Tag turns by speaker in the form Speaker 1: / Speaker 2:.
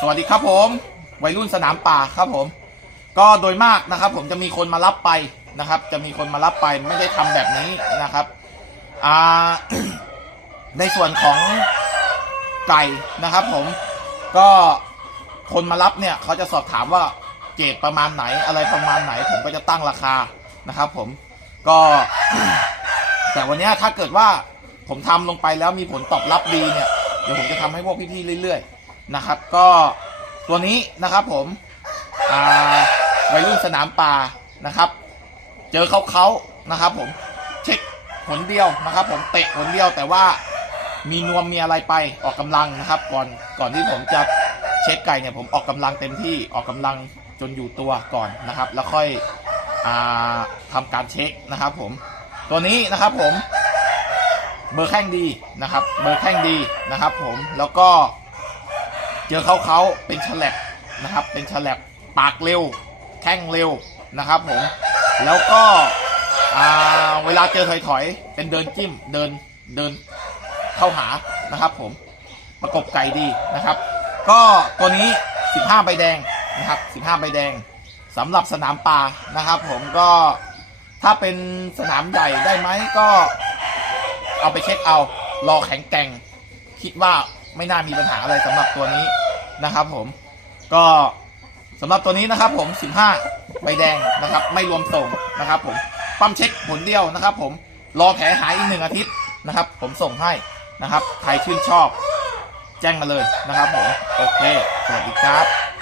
Speaker 1: สวัสดีครับผมวัยรุ่นสนามป่าครับผม ก็โดยมากนะครับ ผมจะมีคนมารับไปนะครับ จะมีคนมารับไปไม่ได้ทำแบบนี้นะครับอ่าในส่วนของไก่นะครับ ผมก็คนมารับเนี่ยเขาจะสอบถามว่าเกรดประมาณไหนอะไรประมาณไหน ผมก็จะตั้งราคานะครับ ผมก็ แต่วันนี้ถ้าเกิดว่าผมทำลงไปแล้วมีผลตอบรับดีเนี่ยเดี๋ยวผมจะทำให้พวกพี่ๆเรื่อยๆ นะครับก็ตัวนี้นะครับผมวัยรุ่นสนามป่านะครับ เจอเขาเขานะครับ ผมเช็คผลเดียวนะครับ ผมเตะผลเดียวแต่ว่ามีนวมมีอะไรไปออกกำลังนะครับ ก่อนก่อนที่ผมจะเช็คไก่เนี่ยผมออกกำลังเต็มที่ออกกำลังจนอยู่ตัวก่อนนะครับ แล้วค่อยอาทำการเช็คนะครับ ผมตัวนี้นะครับผมเบอร์แข้งดีนะครับ เบอร์แข้งดีนะครับ ผมแล้วก็ เจอเขาเขาเป็นฉลับนะครับ เป็นฉลับปากเร็ว แข้งเร็วนะครับผม แล้วก็เวลาเจอถอยถอยเป็นเดินจิ้มเดินเดินเข้าหานะครับ ผมประกบไก่ดีนะครับ ก็ตัวนี้ 15 ใบแดงนะครับ 15 ใบแดงสำหรับสนามป่านะครับ ผมก็ถ้าเป็นสนามใหญ่ได้ไหมก็เอาไปเช็คเอารอแข็งแกร่ง คิดว่า ไม่น่ามีปัญหาอะไรสำหรับตัวนี้นะครับผมก็สำหรับตัวนี้นะครับ ผม 15 ใบแดงนะครับ ไม่รวมส่งนะครับ ผมปั๊มเช็คผลเดียวนะครับ ผมรอแผลหายอีกหนึ่งอาทิตย์นะครับ ผมส่งให้นะครับใครชื่นชอบ แจ้งมาเลยนะครับผมโอเคสวัสดีครับ